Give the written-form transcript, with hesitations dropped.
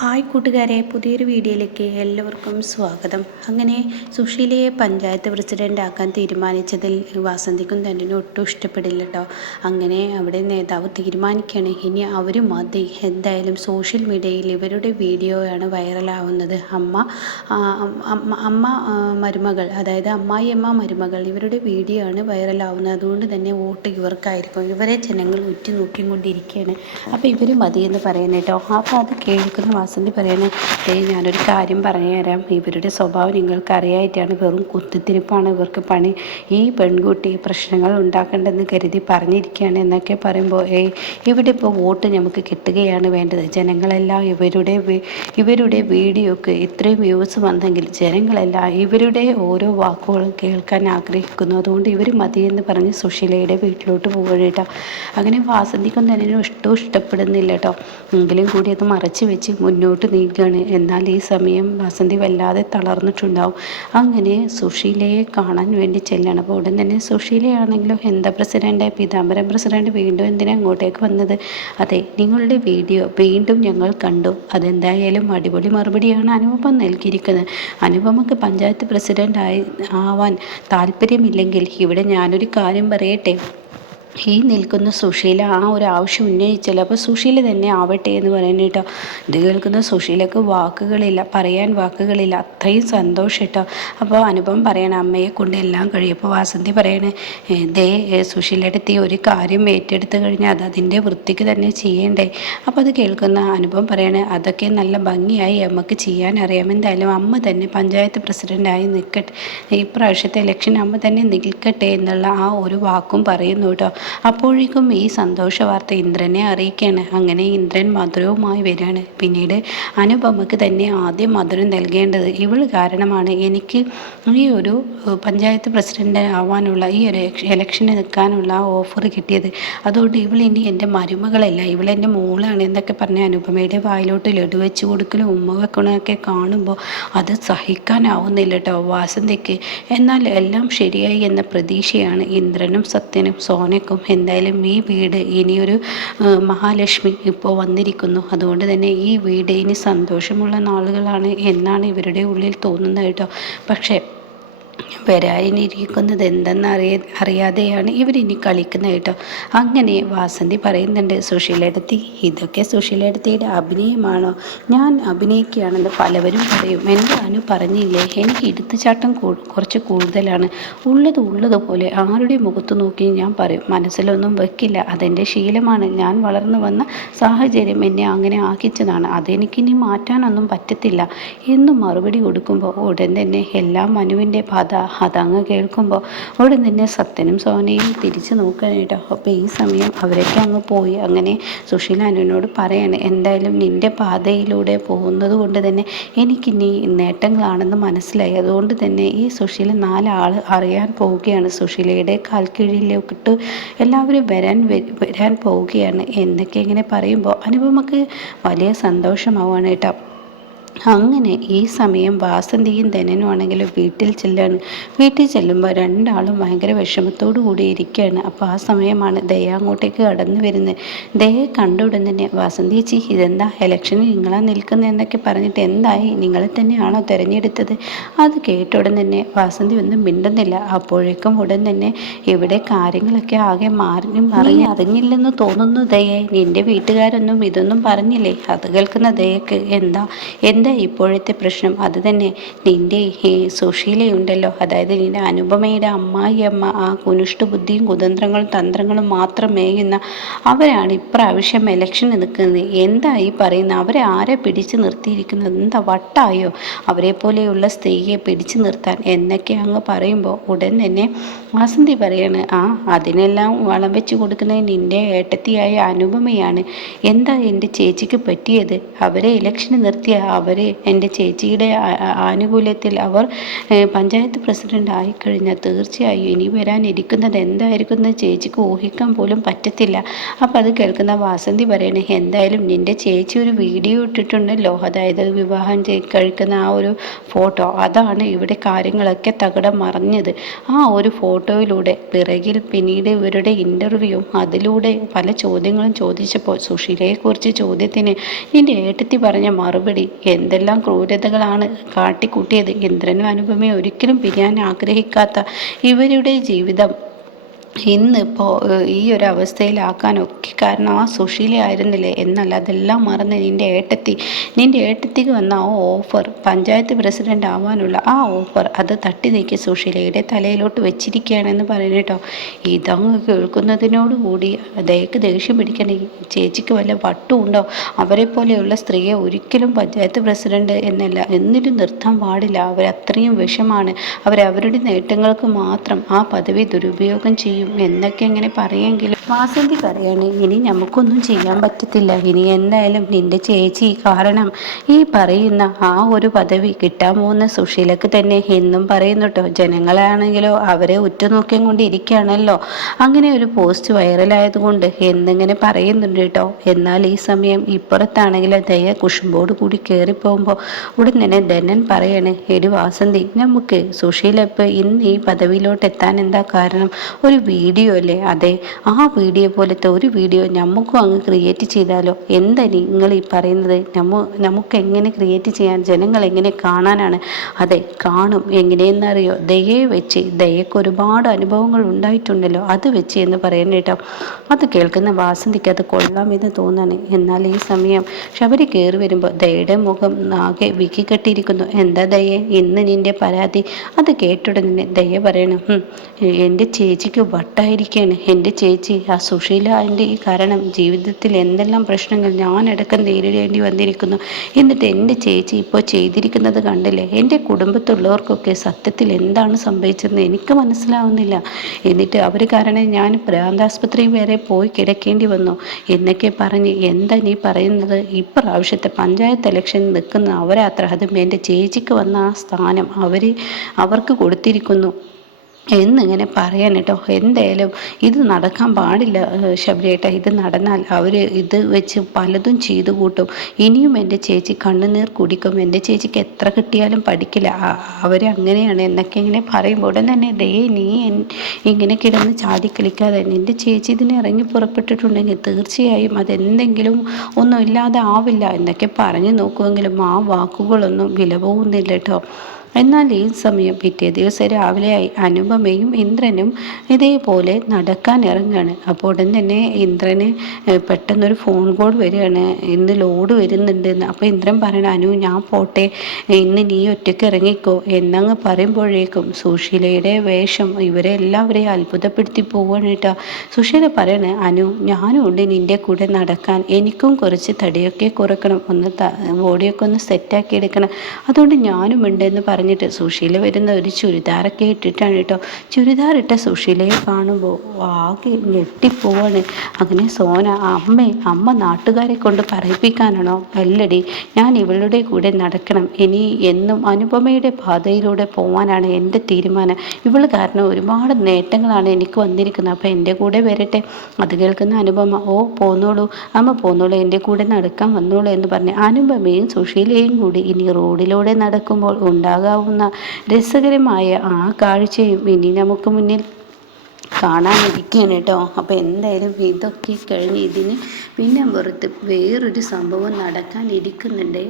Hi കൂട്ടുകാരെ, പുതിയൊരു വീഡിയോയിലേക്ക് എല്ലാവർക്കും സ്വാഗതം. അങ്ങനെ സുശീലയെ പഞ്ചായത്ത് പ്രസിഡൻ്റ് ആക്കാൻ തീരുമാനിച്ചതിൽ വാസന്തിക്കും തന്നെ ഒട്ടും ഇഷ്ടപ്പെടില്ല കേട്ടോ. അങ്ങനെ അവിടെ നേതാവ് തീരുമാനിക്കുകയാണ്, ഇനി അവർ മതി, എന്തായാലും സോഷ്യൽ മീഡിയയിൽ ഇവരുടെ വീഡിയോയാണ് വൈറലാവുന്നത്. അമ്മ മരുമകൾ, അതായത് അമ്മായിയമ്മ മരുമകൾ, ഇവരുടെ വീഡിയോ ആണ് വൈറലാവുന്നത്. അതുകൊണ്ട് തന്നെ വോട്ട് ഇവർക്കായിരിക്കും, ഇവരെ ജനങ്ങൾ ഉറ്റുനോക്കിക്കൊണ്ടിരിക്കുകയാണ്. അപ്പോൾ ഇവർ മതി എന്ന് പറയുന്നത് കേട്ടോ. അപ്പോൾ അത് കേൾക്കുന്ന വാസന്തി പറയുന്നത്, ഞാനൊരു കാര്യം പറഞ്ഞു തരാം, ഇവരുടെ സ്വഭാവം നിങ്ങൾക്ക് അറിയായിട്ടാണ്, വെറും കുത്തിത്തിരിപ്പാണ് ഇവർക്ക് പണി, ഈ പെൺകുട്ടി പ്രശ്നങ്ങൾ ഉണ്ടാക്കേണ്ടെന്ന് കരുതി പറഞ്ഞിരിക്കുകയാണ് എന്നൊക്കെ പറയുമ്പോൾ, ഇവിടെ ഇപ്പോൾ വോട്ട് നമുക്ക് കിട്ടുകയാണ് വേണ്ടത്. ജനങ്ങളെല്ലാം ഇവരുടെ വീഡിയോക്ക് ഇത്രയും വ്യൂസ് വന്നെങ്കിൽ ജനങ്ങളെല്ലാം ഇവരുടെ ഓരോ വാക്കുകളും കേൾക്കാൻ ആഗ്രഹിക്കുന്നു. അതുകൊണ്ട് ഇവർ മതിയെന്ന് പറഞ്ഞ് സുശീലയുടെ വീട്ടിലോട്ട് പോകട്ടോ. അങ്ങനെ വാസന്തിക്കും തന്നെ ഇഷ്ടപ്പെടുന്നില്ല കേട്ടോ. എങ്കിലും കൂടി അത് മറച്ചു വെച്ച് മുന്നോട്ട് നീങ്ങുകയാണ്. എന്നാൽ ഈ സമയം വസന്തി വല്ലാതെ തളർന്നിട്ടുണ്ടാവും. അങ്ങനെ സുശീലയെ കാണാൻ വേണ്ടി ചെല്ലണം. അപ്പോൾ ഉടൻ തന്നെ സുശീലയാണെങ്കിലും, എന്താ പ്രസിഡന്റ്, പീതാംബരം പ്രസിഡന്റ് വീണ്ടും എന്തിനാ അങ്ങോട്ടേക്ക് വന്നത്? അതെ, നിങ്ങളുടെ വീഡിയോ വീണ്ടും ഞങ്ങൾ കണ്ടു, അതെന്തായാലും അടിപൊളി മറുപടിയാണ് അനുപമ നൽകിയിരിക്കുന്നത്. അനുപമക്ക് പഞ്ചായത്ത് പ്രസിഡന്റ് ആവാൻ താല്പര്യമില്ലെങ്കിൽ ഇവിടെ ഞാനൊരു കാര്യം പറയട്ടെ, ഈ നിൽക്കുന്ന സുശീല ആ ഒരു ആവശ്യം ഉന്നയിച്ചല്ലോ, അപ്പോൾ സുശീല തന്നെ ആവട്ടെ എന്ന് പറയുന്നത് കേട്ടോ. ഇത് കേൾക്കുന്ന സുശീലക്ക് വാക്കുകളില്ല, പറയാൻ വാക്കുകളില്ല, അത്രയും സന്തോഷം കേട്ടോ. അപ്പോൾ അനുപം പറയണ അമ്മയെ കൊണ്ട് എല്ലാം കഴിയും. അപ്പോൾ വാസന്തി പറയണേ, സുശീലയുടെ ഒരു കാര്യം ഏറ്റെടുത്ത് കഴിഞ്ഞാൽ അത് അതിൻ്റെ വൃത്തിക്ക് തന്നെ ചെയ്യണ്ടേ. അപ്പോൾ അത് കേൾക്കുന്ന അനുപം പറയണേ, അതൊക്കെ നല്ല ഭംഗിയായി അമ്മക്ക് ചെയ്യാൻ അറിയാം, എന്തായാലും അമ്മ തന്നെ പഞ്ചായത്ത് പ്രസിഡൻ്റായി നിൽക്കട്ടെ, ഇപ്രാവശ്യത്തെ ഇലക്ഷൻ അമ്മ തന്നെ നിൽക്കട്ടെ എന്നുള്ള ആ ഒരു വാക്കും പറയുന്നു കേട്ടോ. അപ്പോഴേക്കും ഈ സന്തോഷ വാർത്ത ഇന്ദ്രനെ അറിയിക്കുകയാണ്. അങ്ങനെ ഇന്ദ്രൻ മധുരവുമായി വരികയാണ്. പിന്നീട് അനുപമക്ക് തന്നെ ആദ്യം മധുരം നൽകേണ്ടത് ഇവൾ കാരണമാണ് എനിക്ക് ഈ ഒരു പഞ്ചായത്ത് പ്രസിഡന്റ് ആവാനുള്ള, ഈ ഒരു ഇലക്ഷന് നിൽക്കാനുള്ള ഓഫർ കിട്ടിയത്. അതുകൊണ്ട് ഇവൾ ഇനി എൻ്റെ മരുമകളല്ല, ഇവളെൻ്റെ മോളാണ് എന്നൊക്കെ പറഞ്ഞ് അനുപമയുടെ വായിലോട്ട് ലഡു വെച്ച് കൊടുക്കലും ഉമ്മ വെക്കണമൊക്കെ കാണുമ്പോൾ അത് സഹിക്കാനാവുന്നില്ല കേട്ടോ വാസന്തിക്ക്. എന്നാൽ എല്ലാം ശരിയായി എന്ന പ്രതീക്ഷയാണ് ഇന്ദ്രനും സത്യനും സോനയ്ക്കും. എന്തായാലും ഈ വീട് ഇനിയൊരു മഹാലക്ഷ്മി ഇപ്പോൾ വന്നിരിക്കുന്നു. അതുകൊണ്ട് തന്നെ ഈ വീട് ഇനി സന്തോഷമുള്ള നാളുകളാണ് എന്നാണ് ഇവരുടെ ഉള്ളിൽ തോന്നുന്നത് കേട്ടോ. പക്ഷേ വരാനിരിക്കുന്നത് അറിയാതെയാണ് ഇവരിനി കളിക്കുന്നത് കേട്ടോ. അങ്ങനെ വാസന്തി പറയുന്നുണ്ട്, സുശീലയെടുത്തി, ഇതൊക്കെ സുശീലയെടുത്തിയുടെ അഭിനയമാണോ? ഞാൻ അഭിനയിക്കുകയാണെന്ന് പലവരും പറയും, എൻ്റെ അനു പറഞ്ഞില്ലേ, എനിക്ക് എടുത്തുചാട്ടം കുറച്ച് കൂടുതലാണ്, ഉള്ളതുപോലെ ആരുടെ മുഖത്ത് നോക്കി ഞാൻ പറയും, മനസ്സിലൊന്നും വെക്കില്ല, അതെൻ്റെ ശീലമാണ്, ഞാൻ വളർന്നു വന്ന സാഹചര്യം എന്നെ അങ്ങനെ ആക്കിച്ചതാണ്, അതെനിക്കിനി മാറ്റാനൊന്നും പറ്റത്തില്ല എന്ന് മറുപടി കൊടുക്കുമ്പോൾ ഉടൻ തന്നെ എല്ലാം മനുവിൻ്റെ അതങ്ങ് കേൾക്കുമ്പോൾ ഉടൻ തന്നെ സത്യനും സോനയും തിരിച്ചു നോക്കാനായിട്ടോ. അപ്പോൾ ഈ സമയം അവരൊക്കെ അങ്ങ് പോയി. അങ്ങനെ സുശീല അനുവിനോട് പറയാണ്, എന്തായാലും നിൻ്റെ പാതയിലൂടെ പോകുന്നത് കൊണ്ട് തന്നെ എനിക്കിനി നേട്ടങ്ങളാണെന്ന് മനസ്സിലായി, അതുകൊണ്ട് തന്നെ ഈ സുശീല 4 ആൾ അറിയാൻ പോവുകയാണ്, സുശീലയുടെ കാൽക്കീഴിലോട്ട് എല്ലാവരും വരാൻ പോവുകയാണ് എന്നൊക്കെ ഇങ്ങനെ പറയുമ്പോൾ അനുപമക്ക് വലിയ സന്തോഷമാവാണ് കേട്ടോ. അങ്ങനെ ഈ സമയം വാസന്തിയും ധനനുമാണെങ്കിലും വീട്ടിൽ ചെല്ലുമ്പോൾ രണ്ടാളും ഭയങ്കര വിഷമത്തോടു കൂടി ഇരിക്കുകയാണ്. അപ്പോൾ ആ സമയമാണ് ദയ അങ്ങോട്ടേക്ക് കടന്നു വരുന്നത്. ദയെ കണ്ട ഉടൻ തന്നെ, വാസന്തി ചേച്ചി, ഇതെന്താ ഇലക്ഷനിൽ നിങ്ങളാ നിൽക്കുന്നതെന്നൊക്കെ പറഞ്ഞിട്ട് എന്തായി, നിങ്ങളെ തന്നെയാണോ തിരഞ്ഞെടുത്തത്? അത് കേട്ട ഉടൻ തന്നെ വാസന്തി ഒന്നും മിണ്ടുന്നില്ല. അപ്പോഴേക്കും ഉടൻ തന്നെ ഇവിടെ കാര്യങ്ങളൊക്കെ ആകെ അറിഞ്ഞില്ലെന്ന് തോന്നുന്നു ദയെ, നിന്റെ വീട്ടുകാരൊന്നും ഇതൊന്നും പറഞ്ഞില്ലേ? അത് കേൾക്കുന്ന ദയക്ക് എന്താ ഇപ്പോഴത്തെ പ്രശ്നം? അത് തന്നെ, നിൻ്റെ സുശീലയുണ്ടല്ലോ, അതായത് നിൻ്റെ അനുപമയുടെ അമ്മായിയമ്മ, ആ കുനിഷ്ട ബുദ്ധിയും കുതന്ത്രങ്ങളും തന്ത്രങ്ങളും മാത്രം മേയുന്ന അവരാണ് ഇപ്രാവശ്യം ഇലക്ഷന് നിൽക്കുന്നത്. എന്താ ഈ പറയുന്നത്? അവരെ ആരെ പിടിച്ചു നിർത്തിയിരിക്കുന്നത്? എന്താ വട്ടായോ അവരെ പോലെയുള്ള സ്ത്രീയെ പിടിച്ചു നിർത്താൻ എന്നൊക്കെ അങ്ങ് പറയുമ്പോൾ ഉടൻ തന്നെ വാസന്തി പറയാണ്, അതിനെല്ലാം വളം വെച്ച് കൊടുക്കുന്നത് നിൻ്റെ ഏട്ടത്തിയായ അനുപമയാണ്. എന്താ എൻ്റെ ചേച്ചിക്ക് പറ്റിയത്? അവരെ ഇലക്ഷന് നിർത്തിയ അവർ എൻ്റെ ചേച്ചിയുടെ ആനുകൂല്യത്തിൽ അവർ പഞ്ചായത്ത് പ്രസിഡൻ്റ് ആയിക്കഴിഞ്ഞാൽ തീർച്ചയായും ഇനി വരാനിരിക്കുന്നത് എന്തായിരിക്കും എന്ന് ചേച്ചിക്ക് ഊഹിക്കാൻ പോലും പറ്റത്തില്ല. അപ്പം അത് കേൾക്കുന്ന വാസന്തി പറയണേ, എന്തായാലും നിൻ്റെ ചേച്ചി ഒരു വീഡിയോ ഇട്ടിട്ടുണ്ടല്ലോ, അതായത് വിവാഹം കഴിക്കുന്ന ആ ഒരു ഫോട്ടോ, അതാണ് ഇവിടെ കാര്യങ്ങളൊക്കെ തകിടം മറിഞ്ഞത്. ആ ഒരു ഫോട്ടോയിലൂടെ പിറകിൽ പിന്നീട് ഇവരുടെ ഇൻ്റർവ്യൂ, അതിലൂടെ പല ചോദ്യങ്ങളും ചോദിച്ചപ്പോൾ സുശീലയെക്കുറിച്ച് ചോദ്യത്തിന് നിൻ്റെ ഏട്ടത്തി പറഞ്ഞ മറുപടി, എന്തെല്ലാം ക്രൂരതകളാണ് കാട്ടിക്കൂട്ടിയത്. ഇന്ദ്രനും അനുപമയും ഒരിക്കലും പിരിയാൻ ആഗ്രഹിക്കാത്ത ഇവരുടെ ജീവിതം ഇന്നിപ്പോൾ ഈ ഒരു അവസ്ഥയിലാക്കാനൊക്കെ കാരണം ആ സുശീല ആയിരുന്നില്ലേ. എന്നാൽ അതെല്ലാം മറന്ന് നിൻ്റെ ഏട്ടത്തിക്ക് വന്ന ആ ഓഫർ, പഞ്ചായത്ത് പ്രസിഡൻ്റ് ആവാനുള്ള ആ ഓഫർ, അത് തട്ടി നീക്കി സുശീലയുടെ തലയിലോട്ട് വെച്ചിരിക്കുകയാണെന്ന് പറയുന്നു. ഇതങ്ങ് കേൾക്കുന്നതിനോടുകൂടി ദയക്ക് ദേഷ്യം പിടിക്കണേ. ചേച്ചിക്ക് വല്ല വട്ടുമുണ്ടോ? അവരെ പോലെയുള്ള സ്ത്രീയെ ഒരിക്കലും പഞ്ചായത്ത് പ്രസിഡന്റ് എന്നല്ല എന്നിട്ടും നിർത്താൻ പാടില്ല. അവരത്രയും വിഷമാണ്. അവരവരുടെ നേട്ടങ്ങൾക്ക് മാത്രം ആ പദവി ദുരുപയോഗം ചെയ്യും എന്നൊക്കെ എങ്ങനെ പറയുമെങ്കിലും വാസന്തി പറയാണ്, ഇനി നമുക്കൊന്നും ചെയ്യാൻ പറ്റത്തില്ല. ഇനി എന്തായാലും നിന്റെ ചേച്ചി കാരണം ഈ പറയുന്ന ആ ഒരു പദവി കിട്ടാൻ പോകുന്ന സുശീലക്ക് തന്നെ എന്നും പറയുന്നു കേട്ടോ. ജനങ്ങളാണെങ്കിലോ അവരെ ഉറ്റുനോക്കിയും കൊണ്ടിരിക്കുകയാണല്ലോ. അങ്ങനെ ഒരു പോസ്റ്റ് വൈറലായതുകൊണ്ട് എന്നിങ്ങനെ പറയുന്നുണ്ട് കേട്ടോ. എന്നാൽ ഈ സമയം ഇപ്പുറത്താണെങ്കിൽ ദയ കുശുമ്പോട് കൂടി കയറിപ്പോകുമ്പോൾ ഉടൻ തന്നെ ധനൻ പറയാണ്, എടി വാസന്തി, നമുക്ക് സുശീല ഇപ്പോൾ ഇന്ന് ഈ പദവിയിലോട്ട് എത്താൻ എന്താ കാരണം? ഒരു വീഡിയോ അല്ലേ? അതെ, ആ വീഡിയോ പോലത്തെ ഒരു വീഡിയോ നമുക്കും അങ്ങ് ക്രിയേറ്റ് ചെയ്താലോ? എന്താ നിങ്ങൾ ഈ പറയുന്നത്? നമുക്ക് എങ്ങനെ ക്രിയേറ്റ് ചെയ്യാൻ? ജനങ്ങൾ എങ്ങനെ കാണാനാണ്? അതെ, കാണും. എങ്ങനെയെന്നറിയോ? ദയയെ വെച്ച്, ദയക്ക് ഒരുപാട് അനുഭവങ്ങൾ ഉണ്ടായിട്ടുണ്ടല്ലോ, അത് വെച്ച് എന്ന് പറയുന്നത് കേട്ടോ. അത് കേൾക്കുന്ന വാസന്തിക്ക് അത് കൊള്ളാമെന്ന് തോന്നാണ്. എന്നാൽ ഈ സമയം ശബരി കയറി വരുമ്പോൾ ദയയുടെ മുഖം ആകെ വിക്കിക്കെട്ടിയിരിക്കുന്നു. എന്താ ദയെ, ഇന്ന് നിന്റെ പരാതി? അത് കേട്ടുടനെ ദയ പറയണം, എൻ്റെ ചേച്ചിക്ക് വട്ടായിരിക്കുകയാണ്. എൻ്റെ ചേച്ചി ആ സുശീല എൻ്റെ ഈ കാരണം ജീവിതത്തിൽ എന്തെല്ലാം പ്രശ്നങ്ങൾ ഞാനടക്കം നേരിടേണ്ടി വന്നിരിക്കുന്നു. എന്നിട്ട് എൻ്റെ ചേച്ചി ഇപ്പോൾ ചെയ്തിരിക്കുന്നത് കണ്ടില്ലേ? എൻ്റെ കുടുംബത്തുള്ളവർക്കൊക്കെ സത്യത്തിൽ എന്താണ് സംഭവിച്ചതെന്ന് എനിക്ക് മനസ്സിലാവുന്നില്ല. എന്നിട്ട് അവർ കാരണം ഞാൻ ഭ്രാന്താസ്പത്രി വരെ പോയി കിടക്കേണ്ടി വന്നു എന്നൊക്കെ പറഞ്ഞ് എന്താ നീ പറയുന്നത്? ഇപ്രാവശ്യത്തെ പഞ്ചായത്ത് ഇലക്ഷൻ നിൽക്കുന്ന അവരാത്ര, അതും എൻ്റെ ചേച്ചിക്ക് വന്ന ആ സ്ഥാനം അവർക്ക് കൊടുത്തിരിക്കുന്നു എന്നിങ്ങനെ പറയാൻ കേട്ടോ. എന്തായാലും ഇത് നടക്കാൻ പാടില്ല ശബരിയേട്ട. ഇത് നടന്നാൽ അവർ ഇത് വെച്ച് പലതും ചെയ്തു കൂട്ടും. ഇനിയും എൻ്റെ ചേച്ചി കണ്ണുനീർ കുടിക്കും. എൻ്റെ ചേച്ചിക്ക് എത്ര കിട്ടിയാലും പഠിക്കില്ല. അവരങ്ങനെയാണ് എന്നൊക്കെ ഇങ്ങനെ പറയുമ്പോൾ ഉടൻ തന്നെ നീ ഇങ്ങനെ കിടന്ന് ചാടിക്കളിക്കാതെ, നിൻ്റെ ചേച്ചി ഇതിന് ഇറങ്ങി പുറപ്പെട്ടിട്ടുണ്ടെങ്കിൽ തീർച്ചയായും അതെന്തെങ്കിലും ഒന്നും ഇല്ലാതെ ആവില്ല എന്നൊക്കെ പറഞ്ഞു നോക്കുമെങ്കിലും ആ വാക്കുകളൊന്നും വില പോകുന്നില്ല കേട്ടോ. എന്നാൽ ഈ സമയം പിറ്റേ ദിവസം രാവിലെയായി അനുപമയും ഇന്ദ്രനും ഇതേപോലെ നടക്കാൻ ഇറങ്ങുകയാണ്. അപ്പോൾ ഉടൻ തന്നെ ഇന്ദ്രന് പെട്ടെന്നൊരു ഫോൺ കോൾ വരികയാണ്, ഇന്ന് ലോഡ് വരുന്നുണ്ടെന്ന്. അപ്പോൾ ഇന്ദ്രൻ പറയണ, അനു ഞാൻ പോട്ടെ, ഇന്ന് നീ ഒറ്റയ്ക്ക് ഇറങ്ങിക്കോ എന്നങ്ങ് പറയുമ്പോഴേക്കും സുശീലയുടെ വേഷം ഇവരെ എല്ലാവരെയും അത്ഭുതപ്പെടുത്തി പോവുകയാണ് കേട്ടോ. സുശീല പറയണേ, അനു ഞാനും ഉണ്ട് നിൻ്റെ കൂടെ നടക്കാൻ, എനിക്കും കുറച്ച് തടിയൊക്കെ കുറക്കണം, ഒന്ന് ബോഡിയൊക്കെ ഒന്ന് സെറ്റാക്കി എടുക്കണം, അതുകൊണ്ട് ഞാനും ഉണ്ട് എന്ന് പറഞ്ഞിട്ട് സുശീല വരുന്ന ഒരു ചുരിദാറൊക്കെ ഇട്ടിട്ടാണ് കേട്ടോ. ചുരിദാർ ഇട്ട സുശീലയെ കാണുമ്പോൾ ആകെ ഞെട്ടിപ്പോവാണ്. അങ്ങനെ സോന, അമ്മ നാട്ടുകാരെ കൊണ്ട് പറയിപ്പിക്കാനാണോ? അല്ലടി, ഞാൻ ഇവളുടെ കൂടെ നടക്കണം. ഇനി എന്നും അനുപമയുടെ പാതയിലൂടെ പോകാനാണ് എൻ്റെ തീരുമാനം. ഇവൾ കാരണം ഒരുപാട് നേട്ടങ്ങളാണ് എനിക്ക് വന്നിരിക്കുന്നത്. അപ്പോൾ എൻ്റെ കൂടെ വരട്ടെ. അത് കേൾക്കുന്ന അനുപമ, ഓ പോന്നോളൂ അമ്മ, പോന്നോളൂ, എൻ്റെ കൂടെ നടക്കാൻ വന്നോളൂ എന്ന് പറഞ്ഞ് അനുപമയും സുശീലയും കൂടി ഇനി റോഡിലൂടെ നടക്കുമ്പോൾ ഉണ്ടാകാവുന്ന രസകരമായ ആ കാഴ്ചയും ഇനി നമുക്ക് മുന്നിൽ കാണാനിരിക്കുകയാണ് കേട്ടോ. അപ്പോൾ എന്തായാലും ഇതൊക്കെ കഴിഞ്ഞ് ഇതിന് പിന്നെ പുറത്ത് വേറൊരു സംഭവം നടക്കാനിരിക്കുന്നുണ്ട്.